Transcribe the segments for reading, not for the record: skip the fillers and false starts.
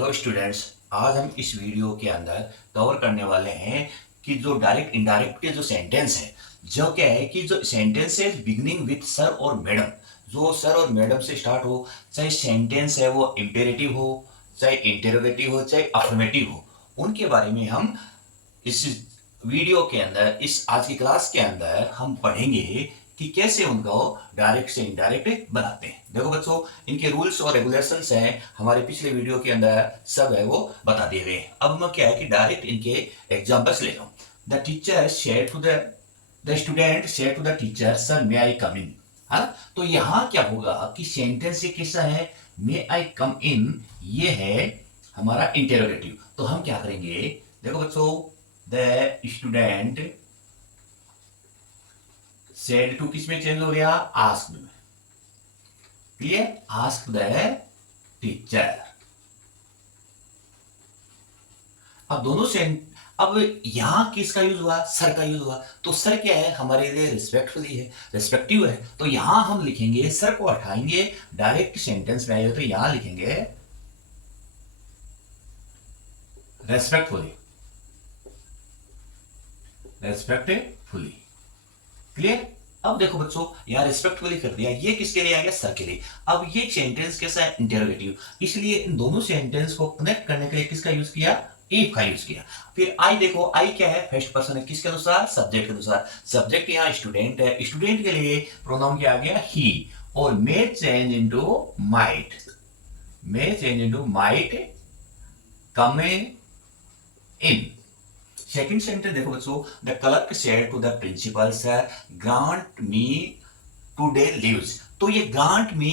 Hello students. आज हम इस वीडियो के अंदर कवर करने वाले हैं कि जो डायरेक्ट इनडायरेक्ट के जो सेंटेंस है, जो क्या है कि जो सेंटेंस है बिगिनिंग विथ सर और मैडम, जो सर और मैडम से स्टार्ट हो, चाहे सेंटेंस है वो इंपेरेटिव हो, चाहे इंटेरोगेटिव हो, चाहे अफर्मेटिव हो, उनके बारे में हम इस वीडियो के अंदर, इस आज की क्लास के अंदर हम पढ़ेंगे कि कैसे उनको डायरेक्ट से इनडायरेक्ट बनाते हैं। देखो बच्चों, इनके रूल्स और रेगुलेशंस हैं, हमारे पिछले वीडियो के अंदर सब है वो बता दिए गए। अब मैं क्या है कि डायरेक्ट इनके एग्जांपल्स ले रहा हूं। The teacher share to the student share to the teacher, sir may I come in. हाँ, तो यहां क्या होगा कि सेंटेंस ये कैसा है, मे आई कम इन, ये है हमारा इंटेरोगेटिव। तो हम क्या करेंगे, देखो बच्चों, द स्टूडेंट सेड टू किस में चेंज हो गया, आस्क्ड में। Clear, ask the teacher. अब दोनों सेंट, अब यहां किसका यूज हुआ, सर का यूज हुआ। तो सर क्या है, हमारे लिए रिस्पेक्टफुली है, रिस्पेक्टिव है। तो यहां हम लिखेंगे, सर को हटाएंगे, डायरेक्ट सेंटेंस में आएगा तो यहां लिखेंगे रेस्पेक्टफुली, रेस्पेक्टफुली। क्लियर। अब देखो बच्चों, यहां रिस्पेक्टफुली कर दिया, ये किसके लिए आ गया, सर के लिए। अब ये सेंटेंस कैसा है, इंटेरोगेटिव, इसलिए इन दोनों सेंटेंस को कनेक्ट करने के लिए किसका यूज किया, इफ का यूज किया। फिर आई, देखो आई क्या है, फर्स्ट पर्सन है, किसके अनुसार, सब्जेक्ट के अनुसार। सब्जेक्ट यहाँ स्टूडेंट है, स्टूडेंट के लिए प्रोनाउन क्या आ गया, ही। और may change into might, may change into might come in. Second sentence देखो बच्चों, the clerk said to the principal, sir grant me today leaves. तो ये ग्रांट मी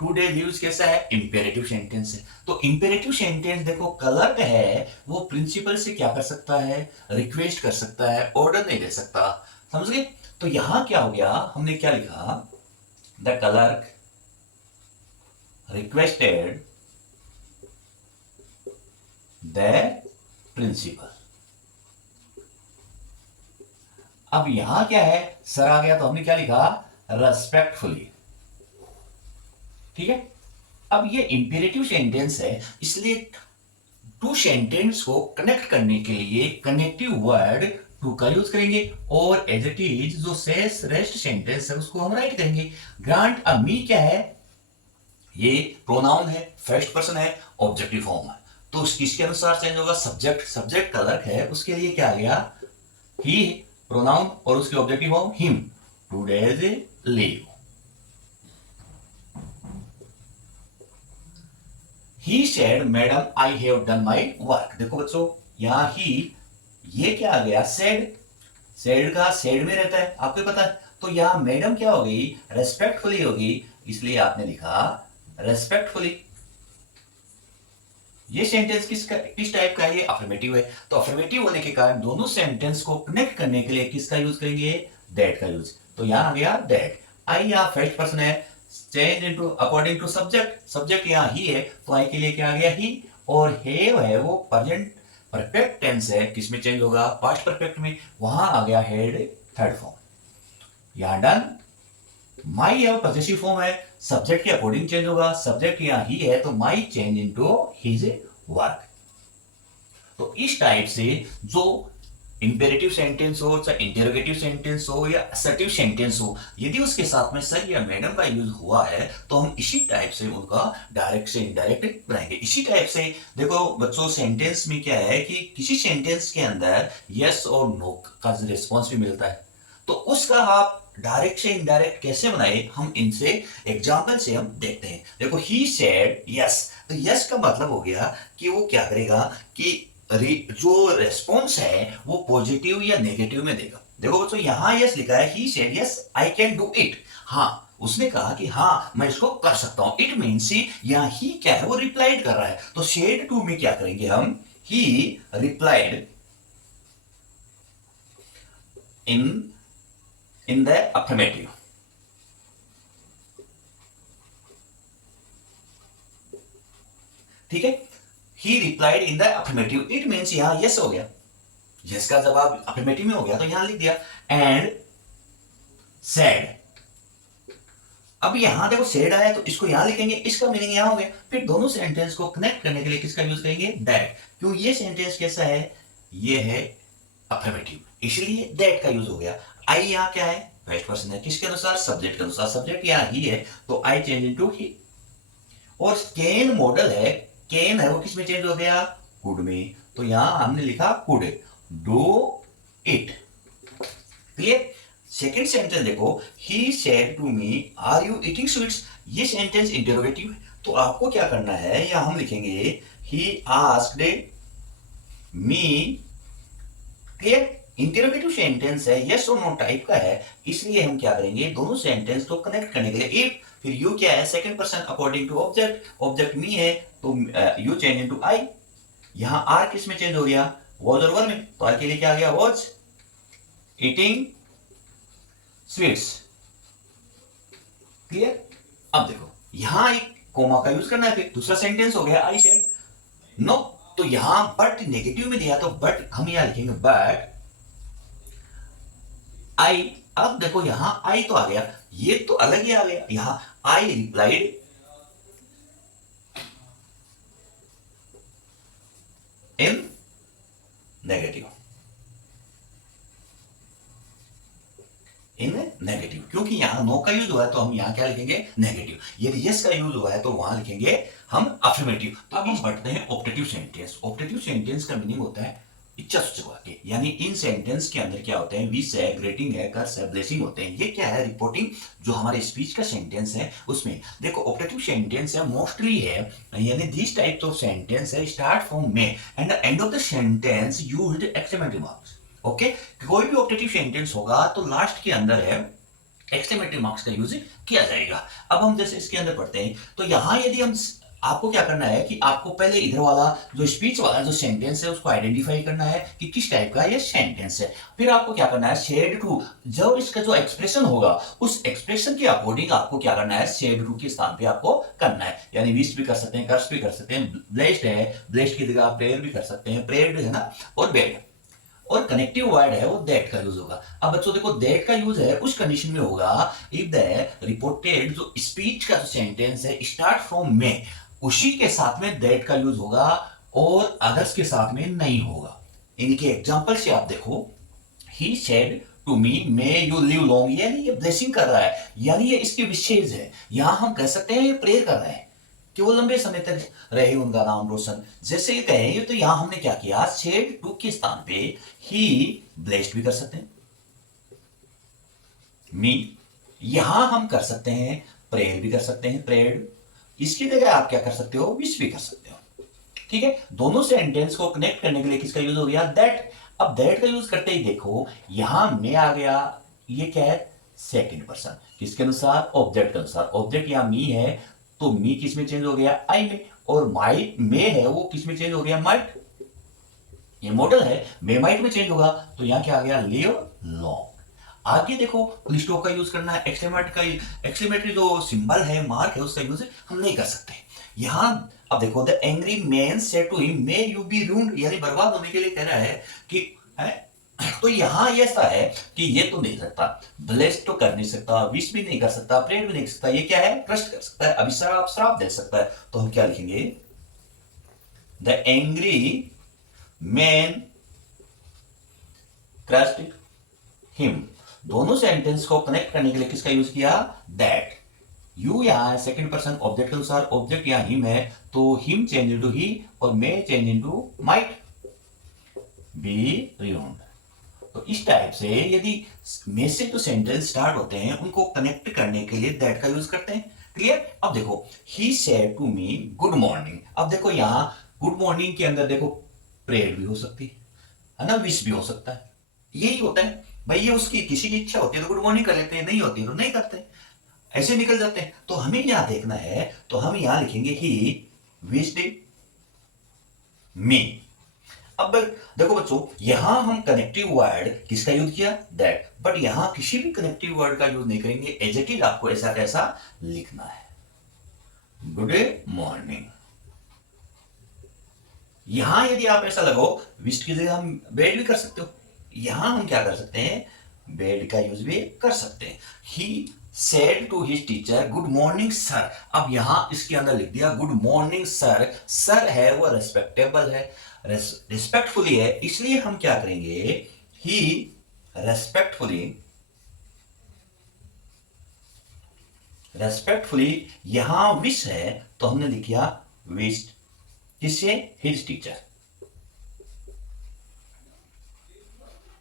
टुडे लीव्स कैसा है, इंपेरेटिव सेंटेंस है। तो इंपेरेटिव सेंटेंस देखो, clerk है वो प्रिंसिपल से क्या कर सकता है, रिक्वेस्ट कर सकता है, ऑर्डर नहीं दे सकता। समझ गए। तो यहां क्या हो गया, हमने क्या लिखा, the clerk requested the principal. अब यहां क्या है, सर आ गया तो हमने क्या लिखा, रेस्पेक्टफुली। ठीक है। अब ये इंपेरेटिव सेंटेंस है, इसलिए टू सेंटेंस को कनेक्ट करने के लिए कनेक्टिव वर्ड टू का यूज करेंगे, और एज इट इज जो शेष रेस्ट सेंटेंस है उसको हम राइट करेंगे। ग्रांट अ मी क्या है, ये प्रोनाउन है, फर्स्ट पर्सन है, ऑब्जेक्टिव फॉर्म है। तो किसके अनुसार चेंज होगा, सब्जेक्ट, सब्जेक्ट क्लर्क है उसके लिए क्या आ गया, ही प्रोनाउन, और उसके objective form him, today's leave. He said madam I have done my work. देखो बच्चों, यहां ही, ये क्या आ गया, सेड। सेड का सेड में रहता है, आपको पता है। तो यहां मैडम क्या हो गई, रेस्पेक्टफुली होगी, इसलिए आपने लिखा रेस्पेक्टफुली। ये सेंटेंस किस टाइप का है, ये अफर्मेटिव है। तो अफर्मेटिव होने के कारण दोनों सेंटेंस को कनेक्ट करने के लिए किसका यूज करेंगे, दैट का यूज। तो यहां आ गया दैट। आई यहां फर्स्ट पर्सन है, change into according to subject, subject यहां ही है तो आई के लिए क्या आ गया, ही। और हैव है वो प्रेजेंट परफेक्ट टेंस है, किसमें चेंज होगा, पास्ट परफेक्ट में, वहां आ गया हैड, थर्ड फॉर्म। यहां डन। माई है वो पॉजेसिव फॉर्म है, सब्जेक्ट के अकॉर्डिंग चेंज होगा, सब्जेक्ट यहां ही है तो माई चेंज इनटू हिज वर्क। तो इस टाइप से जो इंपेरेटिव सेंटेंस हो, चाहे इंटेरोगेटिव सेंटेंस हो या असर्टिव सेंटेंस हो, यदि उसके साथ में सर या मैडम का यूज हुआ है तो हम इसी टाइप से उनका डायरेक्ट से इनडायरेक्ट बनाएंगे। इसी टाइप से देखो बच्चों, सेंटेंस में क्या है कि किसी सेंटेंस के अंदर यस और नो का रिस्पॉन्स भी मिलता है, तो उसका आप डायरेक्ट से इनडायरेक्ट कैसे बनाए, हम इनसे एग्जाम्पल से हम देखते हैं। देखो, ही सेड यस, तो यस का मतलब हो गया कि वो क्या करेगा कि जो रेस्पॉन्स है वो पॉजिटिव या नेगेटिव में देगा। देखो बच्चों, यहां यस लिखा है, he said yes I can do it. हाँ, उसने कहा कि हाँ मैं इसको कर सकता हूं। इट मीन्स यहां ही क्या है, वो रिप्लाइड कर रहा है। तो सेड टू में क्या करेंगे हम, ही रिप्लाइड इन द अफर्मेटिव। ठीक है, ही replied in the affirmative, it means यहां यस हो गया, यस का जवाब अफर्मेटिव में हो गया तो यहां लिख दिया। एंड सेड, अब यहां देखो सेड आया तो इसको यहां लिखेंगे, इसका मीनिंग यहां हो गया। फिर दोनों सेंटेंस को कनेक्ट करने के लिए किसका यूज करेंगे? दैट। क्यों? ये सेंटेंस कैसा है? ये है अफर्मेटिव, इसलिए दैट का यूज हो गया। आई यहां क्या है? फर्स्ट पर्सन है, किसके अनुसार? सब्जेक्ट के अनुसार। सब्जेक्ट यहां ही है तो आई चेंज इनटू ही। और कैन मॉडल है, कैन है वो किस में चेंज हो गया? कुड में। तो यहां हमने लिखा could do it. Clear? Second sentence देखो, he said to me are you eating sweets. ये सेंटेंस इंटरोगेटिव है तो आपको क्या करना है, या हम लिखेंगे he asked me. Clear? Interrogative sentence है, यस और नो टाइप का है, इसलिए हम क्या करेंगे, दोनों सेंटेंस को कनेक्ट करने के लिए इफ, फिर यू क्या है? Second person according to object, object me है तो यू चेंज इनटू आई। यहां आर किस में चेंज हो गया? वॉज और वर में, तो आर के लिए क्या आ गया? Was eating sweets. क्लियर? अब देखो यहां एक कोमा का यूज करना है, फिर दूसरा सेंटेंस हो गया आई सेड नो। तो यहां बट नेगेटिव में दिया तो बट हम यहां लिखेंगे बट आई। अब देखो यहां आई तो आ गया, ये तो अलग ही आ गया। यहां I replied in negative, in negative, क्योंकि यहां नो का यूज हुआ है तो हम यहां क्या लिखेंगे? नेगेटिव। यदि यस का यूज हुआ है तो वहां लिखेंगे हम अफर्मेटिव। तो अब हम बढ़ते हैं ऑप्टेटिव सेंटेंस। ऑप्टेटिव सेंटेंस का मीनिंग होता है इच्छा सूचक वाक्य, यानी इन सेंटेंस के अंदर क्या होते हैं? विश है, ग्रीटिंग है, कर्स है, ब्लेसिंग होते हैं। ये क्या है? रिपोर्टिंग जो हमारे स्पीच का सेंटेंस है उसमें। देखो ऑप्टेटिव सेंटेंस है मोस्टली है, यानी दिस टाइप्स ऑफ सेंटेंस है start from May and the end of the sentence used exclamatory marks. Okay, कोई भी ऑप्टेटिव सेंटेंस होगा तो लास्ट के अंदर है एक्सक्लेमेटरी मार्क्स का यूज किया जाएगा। अब हम जैसे इसके अंदर पढ़ते हैं तो यहां यदि हम, आपको क्या करना है कि आपको पहले इधर वाला जो स्पीच वाला जो सेंटेंस है उसको आइडेंटिफाई करना है कि किस टाइप का ये सेंटेंस है। फिर आपको क्या करना है? शेड टू, जो इसका जो एक्सप्रेशन होगा उस एक्सप्रेशन के अकॉर्डिंग आपको क्या करना है? शेड टू के स्थान पे आपको करना है, यानी विश भी कर सकते हैं, कर्स भी कर सकते हैं, ब्लेस्ड है, ब्लेस्ड की जगह आप प्रेयर भी कर सकते हैं, प्रेयर्ड है ना, और बेड। और कनेक्टिव वर्ड है वो दैट का यूज होगा। अब बच्चों देखो दैट का यूज है उस कंडीशन में होगा इफ द रिपोर्टेड जो स्पीच का जो सेंटेंस है स्टार्ट फ्रॉम में, उसी के साथ में दैट का यूज होगा और अदर्स के साथ में नहीं होगा। इनके एग्जांपल से आप देखो, he said to me may you live long, यानी ये ब्लेसिंग कर रहा है, यानी ये इसकी विशेष है। यहां हम कह सकते हैं ये प्रेयर कर रहे हैं कि वो लंबे समय तक रहे उनका नाम रोशन। जैसे ये कहेंगे तो यहां हमने क्या किया? सेड टू के स्थान पे ही ब्लेस्ड भी कर सकते हैं, मी। यहां हम कर सकते हैं प्रेयर भी कर सकते हैं, प्रेयर्ड। इसकी जगह आप क्या कर सकते हो? विश भी कर सकते हो। ठीक है, दोनों सेंटेंस को कनेक्ट करने के लिए किसका यूज हो गया? दैट। अब दैट का यूज करते ही देखो यहां में आ गया, ये क्या है? सेकंड पर्सन, किसके अनुसार? ऑब्जेक्ट के अनुसार। ऑब्जेक्ट यहां मी है तो मी किस में चेंज हो गया? आई में। और माई में है वो किस में चेंज हो गया? माइट। ये मॉडल है, मे माइट में चेंज होगा तो यहां क्या आ गया? Live long. आगे देखो पुलिस स्टॉप का यूज करना है, एक्सक्लेमेट का, एक्सक्लेमेटरी जो सिंबल है, मार्क है, उसका यूज हम नहीं कर सकते यहां। अब देखो the angry man said to him may you be ruined, यानी बर्बाद होने के लिए कह रहा है कि है? तो यहां ऐसा है कि ये तो नहीं सकता, ब्लेस तो कर नहीं सकता, विश भी नहीं कर सकता, प्रेयर भी नहीं कर सकता, ये क्या है? ट्रस्ट कर सकता है, अभिशाप श्राप दे सकता है। तो हम क्या लिखेंगे? The angry man trust him. दोनों सेंटेंस को कनेक्ट करने के लिए किसका यूज किया? दैट। यू यहां है सेकंड पर्सन ऑब्जेक्ट के अनुसार, ऑब्जेक्ट यहां हिम है तो हिम चेंज इनटू ही और may change into might be ruined. तो इस टाइप से यदि में से जो सेंटेंस स्टार्ट होते हैं उनको कनेक्ट करने के लिए दैट का यूज करते हैं। क्लियर? अब देखो he said to me good morning. अब देखो यहां गुड मॉर्निंग के अंदर देखो प्रेयर भी हो सकती है ना, विश भी हो सकता है। यही होता है भाई, ये उसकी किसी की इच्छा होती है तो गुड मॉर्निंग कर लेते हैं, नहीं होती है तो नहीं करते, ऐसे निकल जाते हैं। तो हमें यहां देखना है तो हम यहां लिखेंगे ही विश्ड मी। अब देखो बच्चों यहां हम कनेक्टिव वर्ड किसका यूज किया? दैट। बट यहां किसी भी कनेक्टिव वर्ड का यूज नहीं करेंगे, एडजेक्टिव आपको ऐसा कैसा लिखना है? Good morning. यहां यदि आप ऐसा लगो विश्ड की जगह हम बेड भी कर सकते हो, यहां हम क्या कर सकते हैं? बेड का यूज भी कर सकते हैं। He said to his teacher good morning sir. अब यहां इसके अंदर लिख दिया गुड मॉर्निंग सर। सर है वो रेस्पेक्टेबल है, रिस्पेक्टफुली है, इसलिए हम क्या करेंगे, ही रेस्पेक्टफुली, रेस्पेक्टफुली यहां विश है तो हमने लिख दिया विश्ड, किससे, हिज टीचर।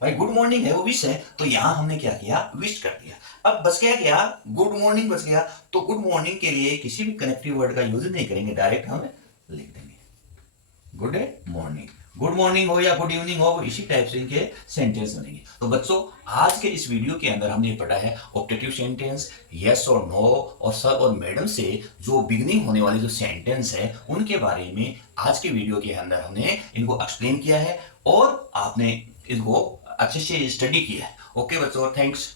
भाई गुड मॉर्निंग है वो विश है, तो यहां हमने क्या किया, विश कर दिया। अब बच गया क्या, गुड मॉर्निंग बच गया, तो गुड मॉर्निंग के लिए किसी भी कनेक्टिव वर्ड का यूज नहीं करेंगे, डायरेक्ट हम लिख देंगे गुड मॉर्निंग। गुड मॉर्निंग हो या गुड इवनिंग हो, इसी टाइप से इनके सेंटेंस बनेंगे। तो बच्चों आज के इस वीडियो के अंदर हमने पढ़ा है ऑप्टेटिव सेंटेंस, यस और नो और सर और मैडम से जो बिगनिंग होने वाले जो सेंटेंस है उनके बारे में आज के वीडियो के अंदर हमने इनको एक्सप्लेन किया है और आपने इनको अच्छे से स्टडी किया है। ओके बच्चों, थैंक्स।